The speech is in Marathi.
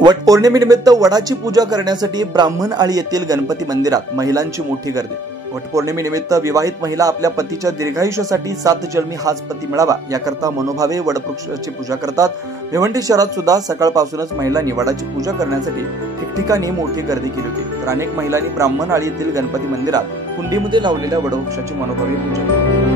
वटपौर्णिमेनिमित्त वडाची पूजा करण्यासाठी ब्राह्मणआळी येथील गणपती मंदिरात महिलांची मोठी गर्दी। वटपौर्णिमेनिमित्त विवाहित महिला आपल्या पतीच्या दीर्घायुष्यासाठी 7 जन्मी हाच पती मिळावा याकरता मनोभावे वडवृक्षाची पूजा करतात। भिवंडी शहरात सुद्धा सकाळपासूनच महिलांनी वडाची पूजा करण्यासाठी ठिकठिकाणी मोठी गर्दी केली होती। तर अनेक महिलांनी ब्राह्मणआळी येथील गणपती मंदिरात कुंडीमध्ये लावलेल्या वडवृक्षाची मनोभावे पूजा केली।